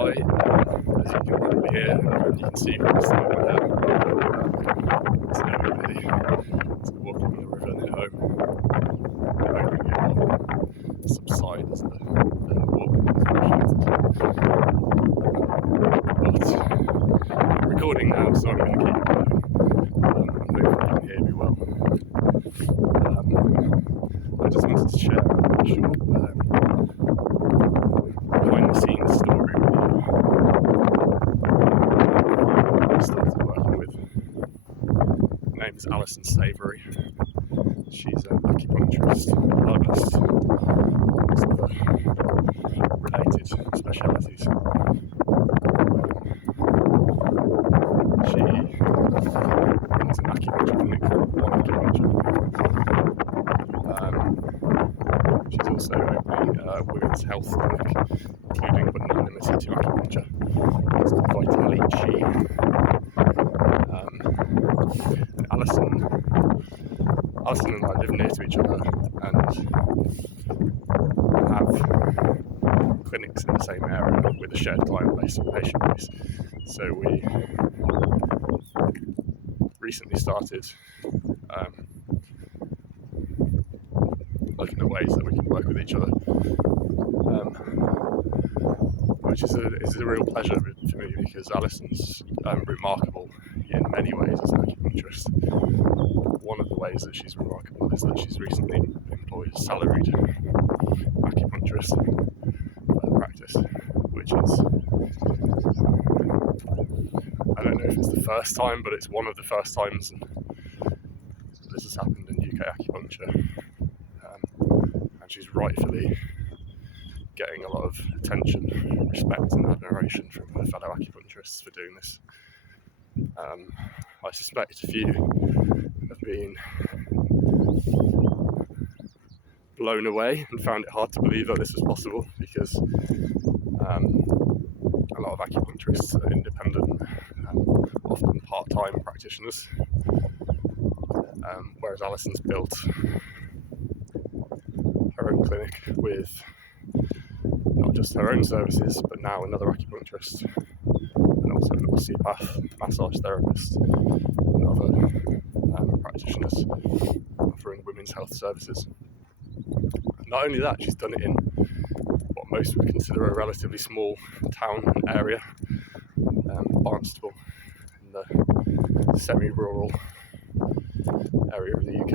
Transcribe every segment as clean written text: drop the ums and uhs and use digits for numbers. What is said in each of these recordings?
Hi, as you can probably hear and you can see from the start of my hair, it's never really walking on the river near home. I hoping it will subside as the walk is appreciated. But I'm recording now, so I'm going to keep going. Hopefully you can hear me well. I just wanted to share a short behind the scenes story with you. I started working with, her name is Alison Savoury. She's an acupuncturist, herbalist, amongst other related specialities. She runs an acupuncture clinic called One Acupuncture. She's also opening a women's health clinic, including but not limited to acupuncture. It's called Vitali Chi. Alison and I live near to each other and have clinics in the same area with a shared client base and patient base. So we recently started looking at ways that we can work with each other, which is a real pleasure for me because Alison's remarkable in many ways as an acupuncturist. One of the ways that she's remarkable is that she's recently employed a salaried acupuncturist for her practice, which is, I don't know if it's the first time, but it's one of the first times this has happened in UK acupuncture. And she's rightfully getting a lot of attention, respect and admiration from her fellow acupuncturists for doing this. I suspect a few have been blown away and found it hard to believe that this was possible because a lot of acupuncturists are independent, often part-time practitioners, whereas Alison's built her own clinic with not just her own services but now another acupuncturist and also an osteopath, massage therapist and other practitioners offering women's health services. Not only that, she's done it in what most would consider a relatively small town and area, Barnstable, in the semi-rural area of the UK.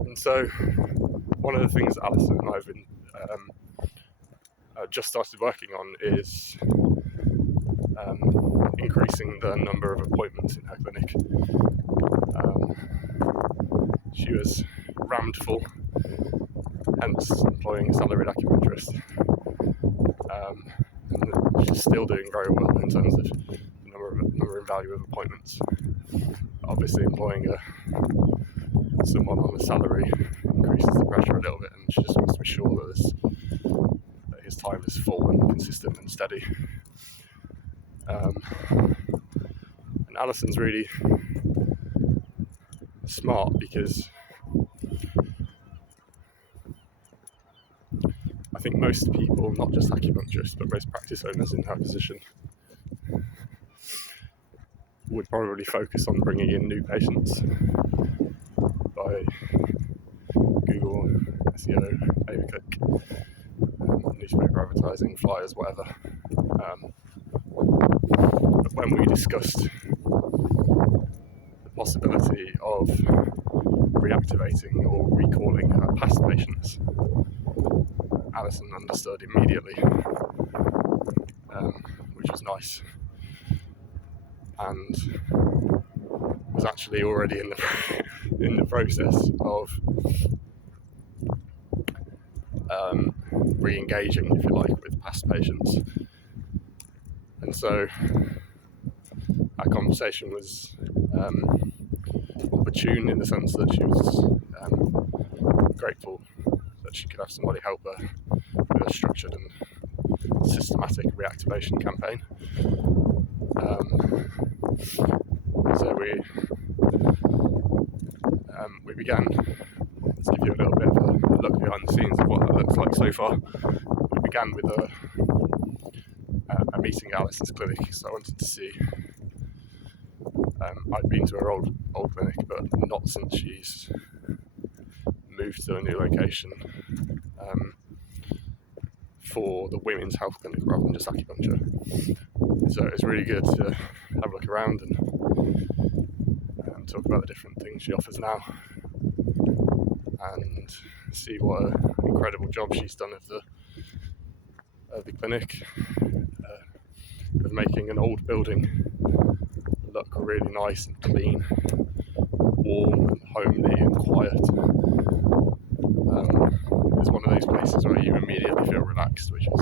And so one of the things that Alison and I have been just started working on is increasing the number of appointments in her clinic. She was rammed full, hence employing a salaried acupuncturist. And she's still doing very well in terms of the number and value of appointments. Obviously, employing someone on a salary increases the pressure a little bit, and she just wants to be sure that his time is full and consistent and steady. And Alison's really smart because I think most people, not just acupuncturists, but most practice owners in her position, would probably focus on bringing in new patients by Google, SEO, pay-per-click, newspaper advertising, flyers, whatever. But when we discussed the possibility of reactivating or recalling her past patients, Alison understood immediately, which was nice, and was actually already in the process of re-engaging, if you like, with past patients. And so our conversation was opportune in the sense that she was grateful that she could have somebody help her with a structured and systematic reactivation campaign. So we began Let's give you a little bit of a look behind the scenes of what that looks like so far. We began with a meeting at Alison's clinic, so I wanted to see. I've been to her old clinic, but not since she's moved to a new location for the women's health clinic rather than just acupuncture. So it's really good to have a look around and talk about the different things she offers now, and see what an incredible job she's done of the clinic, of making an old building look really nice and clean, warm and homely and quiet. It's one of those places where you immediately feel relaxed, which is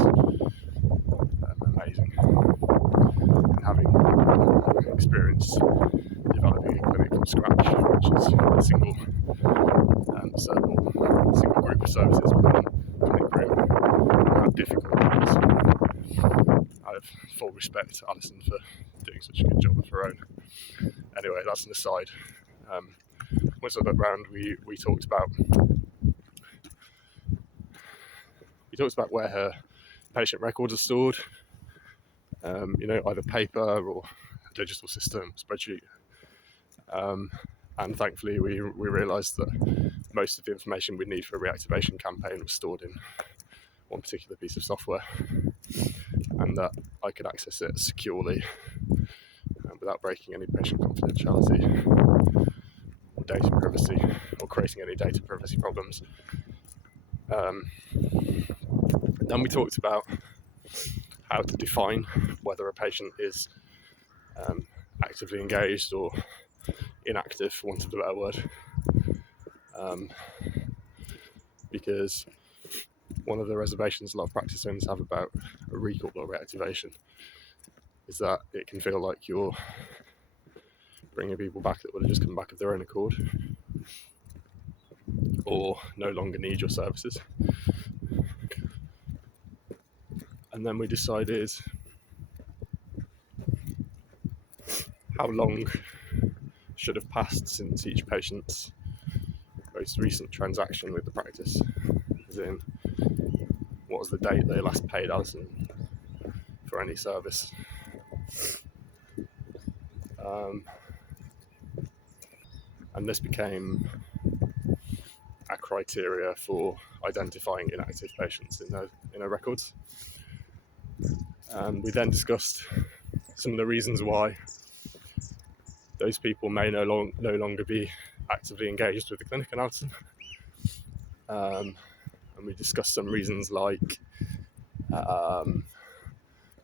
amazing. And having experience developing a clinic from scratch, which is a single group of services within one clinic room, how difficult it is. I have full respect to Alison for doing such a good job of her own. Anyway, that's an aside. Once I looked around, we talked about where her patient records are stored. Either paper or a digital system, spreadsheet. And thankfully, we realised that most of the information we need for a reactivation campaign was stored in one particular piece of software, and that I could access it securely without breaking any patient confidentiality or data privacy or creating any data privacy problems. Then we talked about how to define whether a patient is actively engaged or inactive, for want of a better word, because one of the reservations a lot of practice owners have about a recall or reactivation is that it can feel like you're bringing people back that would have just come back of their own accord or no longer need your services. And then we decided how long should have passed since each patient's most recent transaction with the practice, as in what was the date they last paid Alison for any service. And this became a criteria for identifying inactive patients in our records. And we then discussed some of the reasons why those people may no longer be actively engaged with the clinic and Alison. And we discussed some reasons like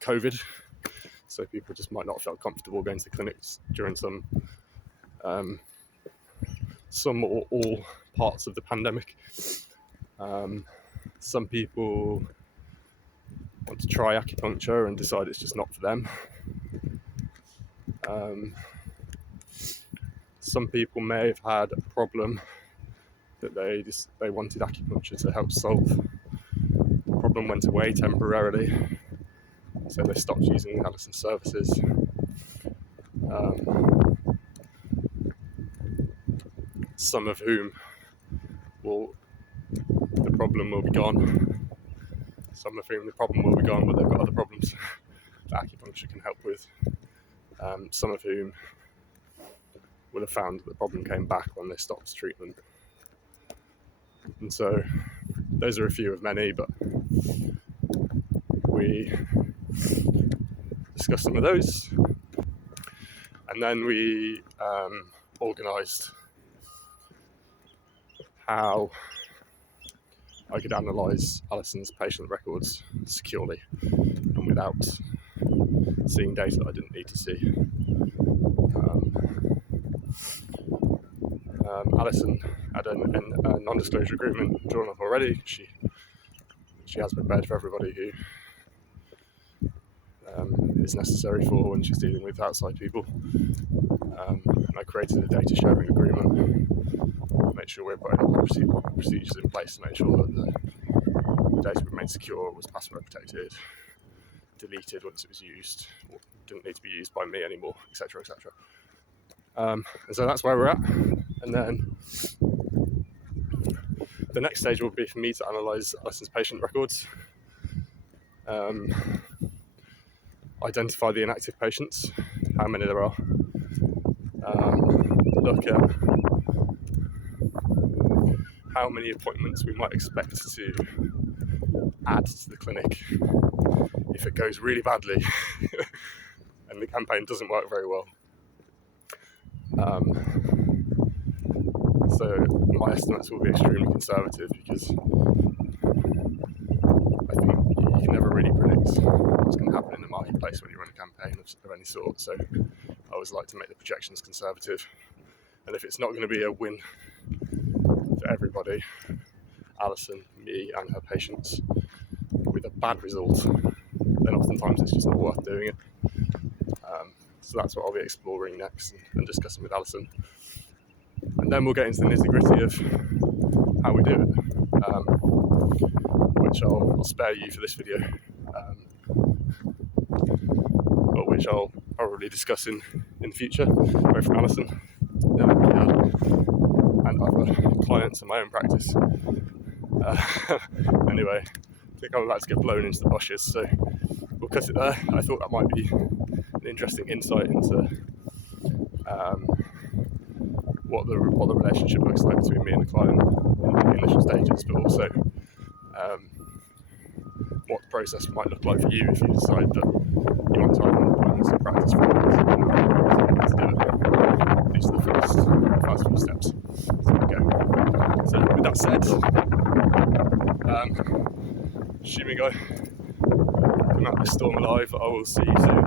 COVID, so people just might not feel comfortable going to clinics during some or all parts of the pandemic. Some people want to try acupuncture and decide it's just not for them. Some people may have had a problem that they wanted acupuncture to help solve. The problem went away temporarily, so they stopped using Alison's services. Some of whom the problem will be gone. Some of whom the problem will be gone, but they've got other problems that acupuncture can help with. Some of whom will have found that the problem came back when they stopped treatment. And so those are a few of many, but we discussed some of those. And then we organised how I could analyse Alison's patient records securely and without seeing data that I didn't need to see. Alison had a non-disclosure agreement drawn up already. She has prepared for everybody who is necessary for when she's dealing with outside people. And I created a data sharing agreement, make sure we're putting all the procedures in place to make sure that the data remained secure, was password protected, deleted once it was used, or didn't need to be used by me anymore, etc., etc. And so that's where we're at. And then the next stage will be for me to analyse Alison's patient records, identify the inactive patients, how many there are, look at how many appointments we might expect to add to the clinic if it goes really badly and the campaign doesn't work very well. So my estimates will be extremely conservative because I think you can never really predict what's going to happen in the marketplace when you run a campaign of any sort. So I always like to make the projections conservative. And if it's not going to be a win for everybody, Alison, me and her patients, with a bad result, then oftentimes it's just not worth doing it. So that's what I'll be exploring next and discussing with Alison. And then we'll get into the nitty-gritty of how we do it, which I'll spare you for this video, but which I'll probably discuss in the future, both from Alison and other clients in my own practice. Anyway, I think I'm about to get blown into the bushes, so we'll cut it there. I thought that might be an interesting insight into what the relationship looks like between me and the client in the initial stages, but also what the process might look like for you if you decide that you want to have appointments and practice for it. These are the first few steps. So there we go. So with that said, assuming I come out of this storm alive, I will see you soon.